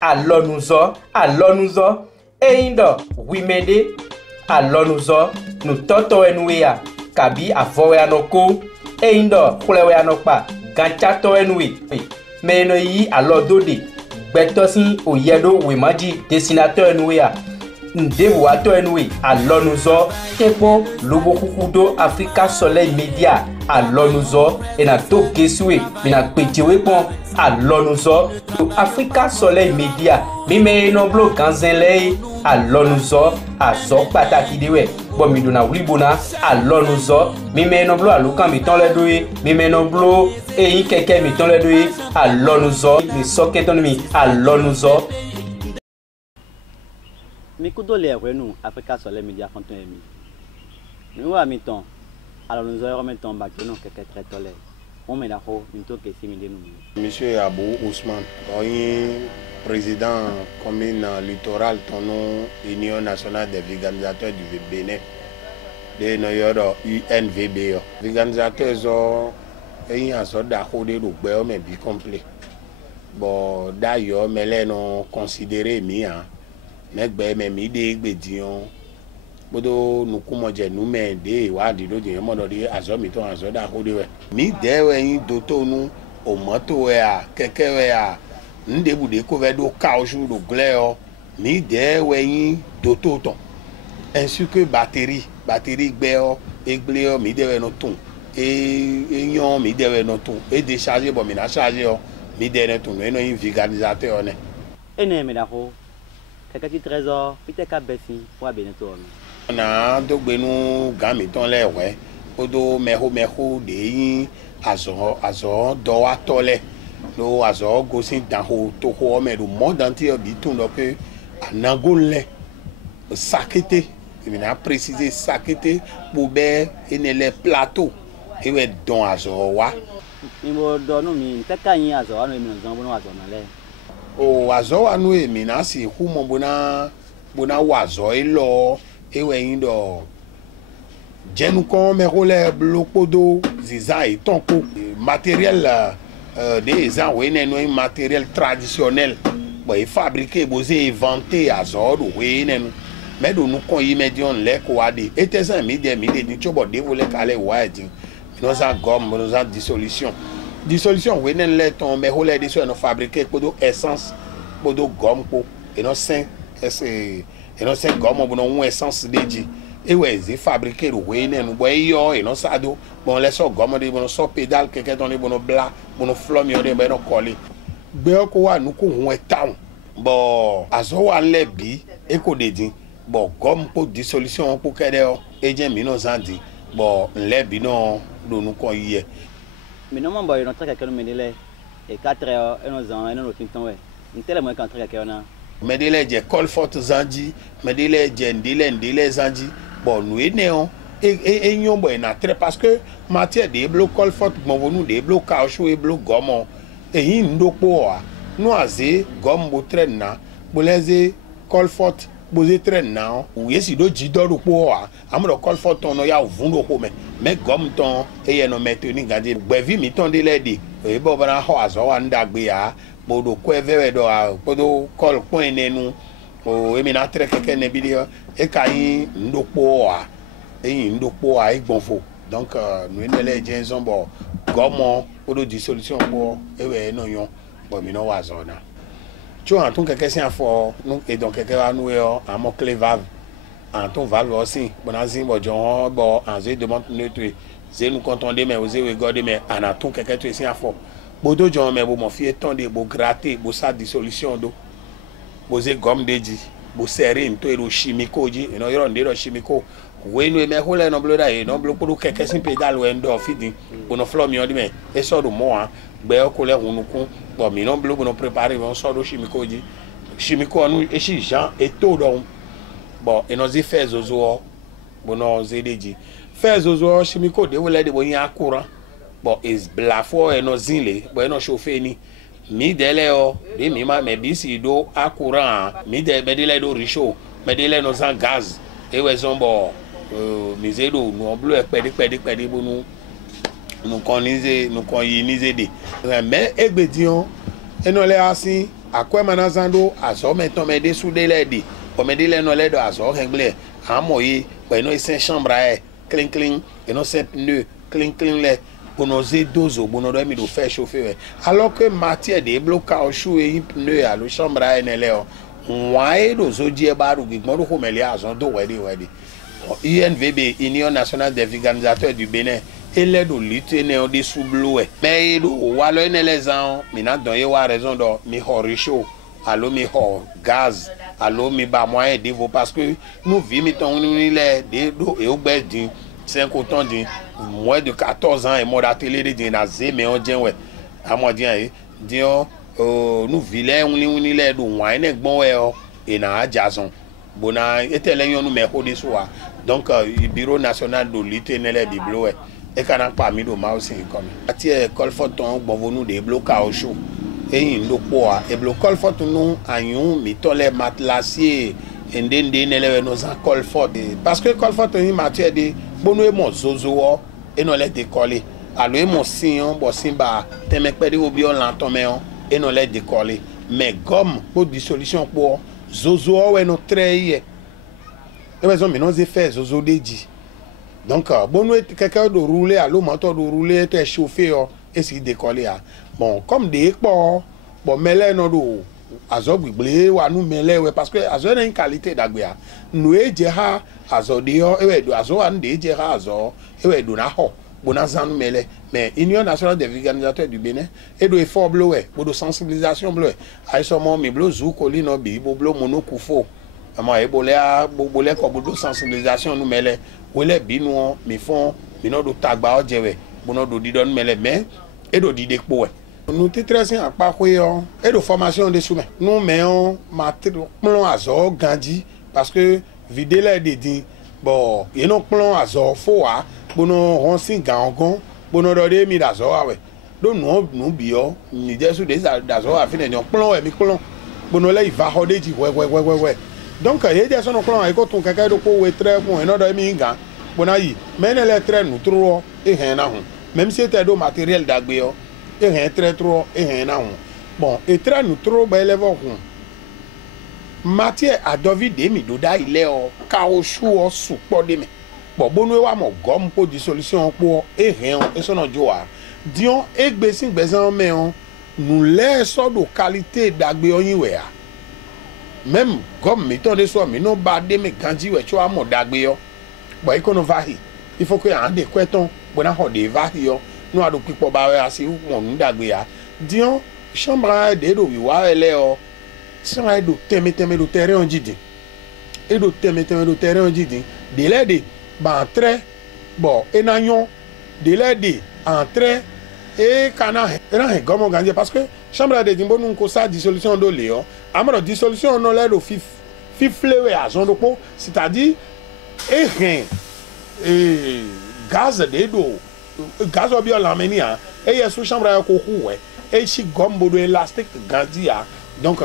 alɔnuzɔ eyindɔ wimede alɔnuzɔ nutɔtɔ enuya kabi avɔwe anɔko eyindɔ xlɛwe anɔkpa gatsatɔ enue meyeno yi alɔdode gbɛtɔsi oyedo wemaji desinatɔ enuya ndewo atɔ enue alɔnuzɔ tekpɔ lobo kuku do Africa Soleil Media alɔnuzɔ ena to gesue mina kpetewe kpɔn alɔnuzɔ do Africa Soleil Media mimeyeno blo ganzɛlɛ alɔnuzɔ azɔ pàtàkì de wɛ bɔmidona wulibona alɔnuzɔ mimeyeno blo alokan mitɔn lɛ do ye mimeyeno blo eyin kɛkɛ mitɔn lɛ do ye alɔnuzɔ misɔkɛtɔnimi alɔnuzɔ. Mi kudo le renu Africa Soleil Media fonton emi. Mi wa mi ton. Alors nous aurons maintenant baqué non quelque très tolé. On met d'accord une toque ici mi denu. Monsieur Abou Ousmane, président commune littoral ton Union nationale des véganisateurs du Bénin. De noyoro UNVB. Véganisateurs sont un sort d'accord de l'oubé mais bi complet. Bon d'ailleurs mais les non considéré mi hein. Megbe me mi de gbedion bodo nukumoje nume de iwadi do je mo do de azo mi to azo da ko de we mi de we yin do to nu o moto we a keke we a nde bude ko ve do ka oju do gle o mi de we yin do to ton ainsi que batterie gbe o egble o mi de we no tun eyan mi de we no tun e décharger bo mi na charger o mi de no tun no yin vulgarisateur ne ene me da ko quelqu'un trésor peut-être qu'à Bessie pour à Benetton. On a deux benus gamme dans les ouais odo meho de azo do atole no azo gosin dan ho to ho me do monde entier bi tout donc anagole sakete il m'a précisé sakete pour be ene les plateaux et ouais don azo wa mi mo do no mi teka yin azo anu mi no zan bo no azo na le o azo anu e mi na si hu mo bona wazo elo ewe yin do jenu kon me role blokodo ziza et tonko matériel des ans we ne no matériel traditionnel bo e fabriquer bosé inventé azo do we ne no me do nu kon yi medion le ko ade etesa mi de ni chobo de vole kale wa edin no za gomme no za dissolution we ne le ton me role de so no fabriquer podo essence podo gomme ko e no sen esse e no sen gomme bo no essence deji e we zi fabriquer we ne no bo e yo e no sado bon le so gomme de bo no so pedal keke ton de bo no bla bo no flom yo de bo no koli gbe ko wa nu ko hun e town bo azo wa le bi e ko dedin bo gomme po dissolution po kede o e je mi no zandi bo le bi no do nu ko ye mi no mo bo no tra keke no me le e 4 heures e no zan e no tinton we ntele mo kan tra keke na medele je Colfort zanji medele je ndile zanji bon nous néon et nyon bo na très parce que matière de bloc Colfort bon nous de bloc caoutchouc et bloc gomme et yin ndokpo a no aze gomme bo train na bo leze Colfort bo ze train na ou yesi do jido do po a amro Colfort on no ya vundo ko me gomme ton e ye no meteni gade gbevi mi ton de lede e bo bana ho azo wa ndagbe ya bodo ko evere do a bodo call point nenu o emi na tre keke ne bidio e kai ndokpo a ndokpo a igbonfo donc nous ne les gens bon gomo bodo dissolution po ewe no yon bo mi no wa zona tu en ton keke si afo nous et donc keke wa nous e en mo clevave en ton valve aussi bonazi bo jon bo en ze demande neutre ze nous contonder mais oser regarder mais en ton keke tu si afo bodo jon me bo mo fi etonde bo gratter bo sa dissolution do bo ze gomme deji bo serrer nto ero chimico ji no yoro ndero chimico we no me hole no bloda e no blo podo keke sin pedal we ndo fidi bo no flom yo di me e so do mo a gbe o ko le hunukun bo mi no blo bo no préparer bon so do chimico ji chimico anu e chi jan e to don bo e no zi fez ozo bo no ze deji fez ozo chimico de we le de bo yin akura bon is blafo e no zinle bo e no chauffer ni mi dele o bi mi ma me bi si do akura mi de bedele do richo bedele no san gaz e we zombo mi ze do no blo e pedi bo nu kon yi nize de mais egbedion e no le asin à quoi manazando à so mettons me des sous des ledi comme des les no les à so réglé à moyer ben no cinq chambres cling cling et no cinq pneus cling cling les pour nos dozo pour nos demi de faire chauffer alors que matière des blocs caoutchouc et pneus à le chambre à NLO ouais dozo die baru gigmo ko meli azon do wedi INVB Union Nationale des Organisateurs du Bénin et l'aide de lutte ne des sous bleu mais do walo ne les ans mina don ye wa raison do mi horicho allo mi ho gaz allo mi ba moyen de vous parce que nous vivons les des do et au bedin 5 autant de moins de 14 ans et moi la télé de nazé mais on dit ouais à moi dire dio nous vilain on les do wine bon ouais et na jason bona était les nous mais au soir donc le bureau national de lutte ne les biblo et quand pas mis de ma aussi comme atier colforton bon nous des blocs caoutchouc et une poids et bloc colforton nous ayon mettons les matelassiers et ne nos colfort parce que colforton une matière de bono mo zozo et non les décoller alors mon signe bon simba temek pede obi on l'entomé et non les décoller mais comme pour dissolution pour zozo ouais no très et raison mais nos effets zozo dédi donc bono quelqu'un de rouler à l'eau moteur de rouler était chauffé et si décoller bon comme des bon mêler no do azo gbigbele wa nu mele we parce que azo na une qualité d'agbe nous e jeha azo dio e do azo an de jeha azo e do na ho bona zanu mele mais Union Nationale des Organisateurs du Bénin et do effort bleu we do sensibilisation bleu ay so mo mi bleu zu ko li no bi bo bleu monokufo ama e bolé ko do sensibilisation nu mele wele bi nu mi fon mi no do tagba o jewe bono do di don mele mais e do di dekpo we nous sommes très à part et de formation de soumets. Nous mettons plan azor gandi parce que vider les dédits bon il y a un plan azor faux pour nous roncer gangon pour nous donner mis azor ouais donc nous bio ni des sous des azor à finir un plan et mi plan pour nous là il va roder dit ouais donc il y a des gens plan et quand on quelqu'un de quoi ouais très bon et non donner mi gan bon aïe mais les trains nous trop et rien à même si c'était de matériel d'agbe et rien très trop et rien à bon et très nous trop ben les vont matière à David demi doda il est au caoutchouc sous pour demi bon bonne wa mo gomme pour dissolution pour et rien et son joie dion et besin besan mais nous les sortes de qualité d'agbe on we même comme mettons des soins mais non ba de me gandi we tu a mo d'agbe yo bon il qu'on va il faut que en de kweton bona ho de va yo nous avons pris pour barrer assez ou mon d'agria dion chambre de do wiwa ele o chambre de teme do terrain didi et do teme do terrain didi de l'aide ba entrée bon et nanyon de l'aide entrée et kana et comme gagner parce que chambre de dimbo nous ko sa dissolution do léon amaro dissolution non l'aide au fiflewe à zone de c'est-à-dire et rien et gaz de do gaz obi l'amener et il sous chambre à coco et si gombo de élastique grandi donc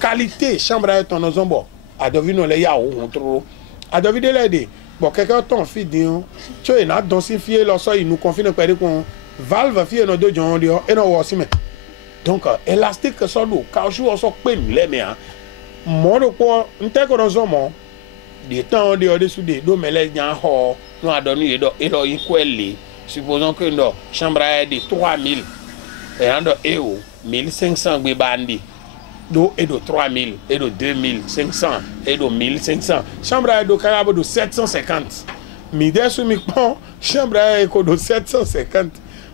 qualité chambre à ton zombo a deviner les ya on trop a deviner les bon quelqu'un ton fi din tu es na densifier leur il nous confie nous perdre qu'on valve fi no de jon et no wo sime donc élastique so do caoutchouc so pe les mais mo do ko nte ko zomo des temps de dessous de do mele nya ho no adonu et do ikweli. Supposons que nos chambres est de 3000 et en de 1500 bandi et de 3000 et de 2500 et de 1500 chambre est de carabo de 750 mais sous mi pont chambre est de 750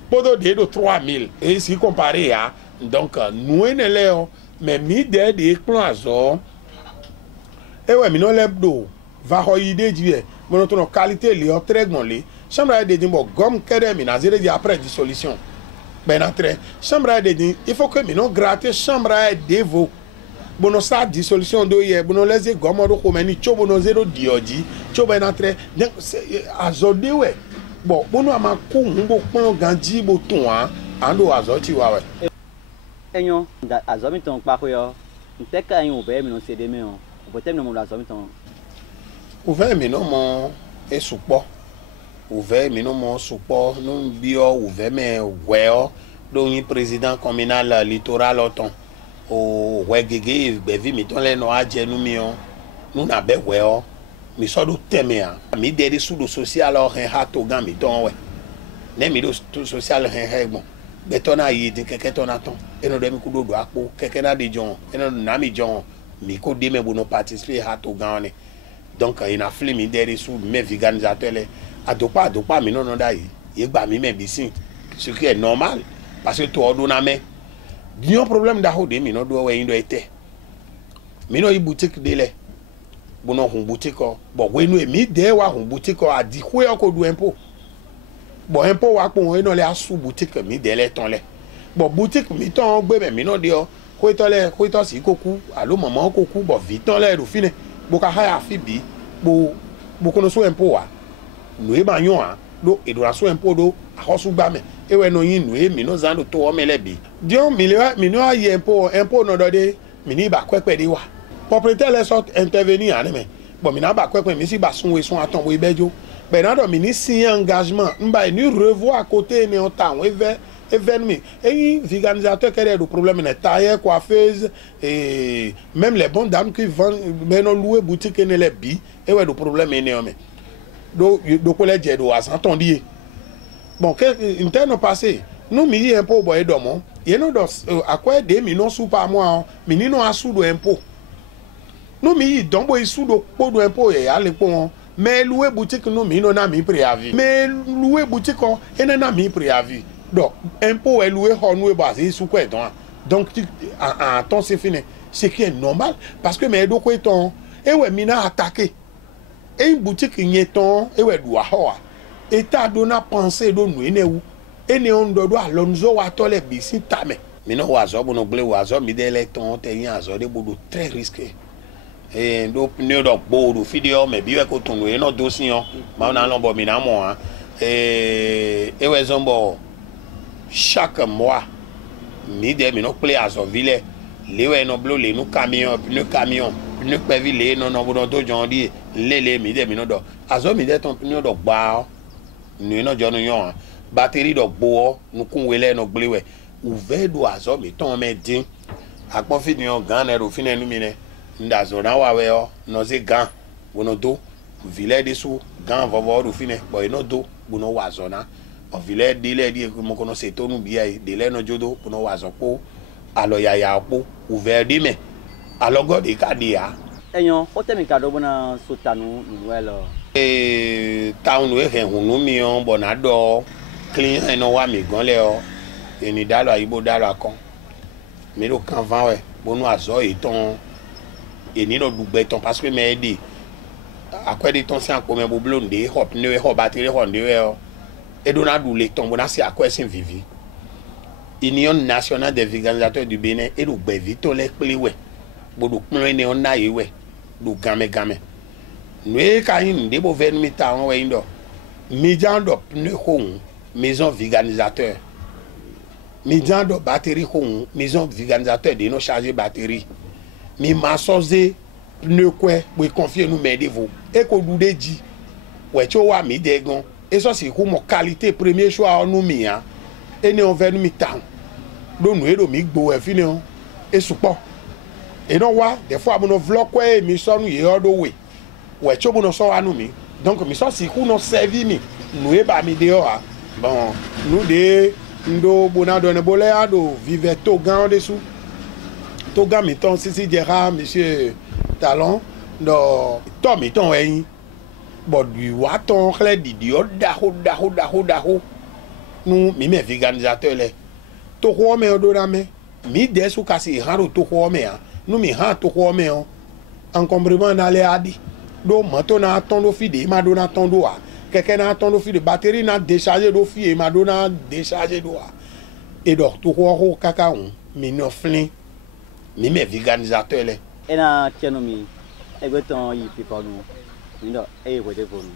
pour de 3000 et si comparé à donc nous ne léo mais mi de plans et ouais mais non l'hebdo va roider dire notre qualité léo très bon chambre de dimbo gomme kedemi na zere di après dissolution ben entrée chambre de dim il faut que nous gratter chambre de vo bono sa dissolution do ye bono les gomme do ko meni chobo no zero dioji chobo ben entrée donc azode we bon bono ama ko ngbo pon ganji bo ton ando azoti wa we enyo da azomi ton pa ko yo nteka yin obe mi no se de mi o botem no mo azomi ton ouvert mi no mo e supo ouvert mais non mon support non bio ouvert mais ouais donc président communal littoral autant o wegege bevi mi ton le no ajenu mi on nu na be we o mi so do teme a mi de di sudo social o hen ha to gan mi ton we ne mi do social hen ha egbon be ton na yi din keke ton na ton eno de mi ku do do apo keke na de jon eno na mi jon mi ko de me bo no participer ha to gan ni donc il a flé mi de sous mes organisateurs le adopa mi non da yi ye gba mi me bisin ce qui est normal parce que to do na me dion problème da ho de mi no do we yin do ete mi no yi boutique de le bono hun boutique o bo we nu mi de wa hun boutique o adi ko e ko du impôt bo impôt wa pon e no le asu boutique mi de le ton le bo boutique mi ton gbe mi no de o ko to si koku alo maman koku bo viton le do fine bo ka ha fi bi bo kono so impôt wa nu e ba yon a do e do so impôt do a hosu gba me e we no yin nu e mi no zan do to o me le bi dion mi no aye impôt no do de mi ni ba kwepe de wa propriétaire les sorte intervenir en mais bon mi na ba kwepe mi si ba sun we sun aton we bejo ben na do mi ni signer engagement mba ni revoir à côté ni on ta we événement et les organisateurs qui ont des problèmes les tailleurs coiffeuses et même les bonnes dames qui vendent mais non louer boutique ne les bi et ouais des problèmes énormes donc les dire do attendiez bon que interne passé nous mi impôt boy domo et non à quoi des millions sous par mois mi ni non asou do impôt nous mi donc boy sous do impôt et aller pour mais louer boutique nous mi non na mi préavis mais louer boutique et na mi préavis. Donc, impôt est loué, on est basé sur quoi donc, en temps c'est fini. Ce qui est normal, parce que mes deux coétons, et ouais, mina attaqué. Et une boutique n'y est ton, et ouais, doit et t'as donné à penser de nous, et nous doit l'onzo à tous les bissi tamé. Mais non, oiseau, bon, blé oiseau, mais des lectons, t'es un oiseau, des bouts très risqués. Et donc, nous, donc, beau, fidèle, mais bien qu'on tourne, et notre dossier, mais on a l'ombre, mais moi, et ouais, zombo. Chaque mois, mi de mi no play à ville, les no blo les no camion, pneu péville non bono to jondi, les mi de mi no do. Azo mi de ton pneu do ba, ni no jono yon, batterie do bo, nous kunwele no bliwe. Ouvert do azo mi ton me din. Akpo fi ni on gan e ro fine nu mi ne. Nda zo na wa we o, no ze gan, bono do, ville de sou, gan vovo ro fine, boy no do, bono wa zo na. On vile dile di mo kono se to nu bia dile no jodo pono wazopo alo ya po ouvert di me alo god e ka dia eyon o temi ka do bona sotanu nuelo town we he hunu mi on bona do clean eno wa mi gan le o eni dalo ayibo dalo akon mi lo kan van we bonu azo e ton eni no dugbe ton parce que me di akwedi ton se anko me bo blonde hop ne we hop batterie honde we o et Donald les tombes c'est à quoi c'est vivi Union nationale des organisateurs du Bénin et le bevito les pliwe bodo plein on na yewe do game nous kayin de bo ven mi ta on we ndo mi jando pneu hon maison organisateur mi jando batterie hon maison organisateur de nos charger batterie mi masoze pneu quoi bo confier nous m'aider vous et ko doude di we cho wa mi degon. Et ça, c'est comme qualité, premier choix à nous, et nous venons mi temps. Donc, nous sommes beaux et finis. Et support. Et non, des fois, nous vlog, mais ça, nous y est oui. Ouais, tu nous sommes à nous. Donc, mais ça, c'est qu'on nous servi. Nous sommes à dehors. Bon, nous, nous donné bolé à nous, vivre Togan en dessous. Togan, mettons, Sissi Gérard, monsieur Talon, dans Tom, mettons, bon du waton clé d'idiot daho nous mi me organisateur les to ko me do na me mi de su kasi haro to ko me nous mi ha to ko me encombrement dans les adi do moto na ton do fi de ma do na ton do a keke na ton do fi de batterie na décharger do fi e ma do na décharger do a et donc to ko kaka on mi no flin mi me organisateur les ena tienomi egbeton yi pipa nu ndo e wede bonu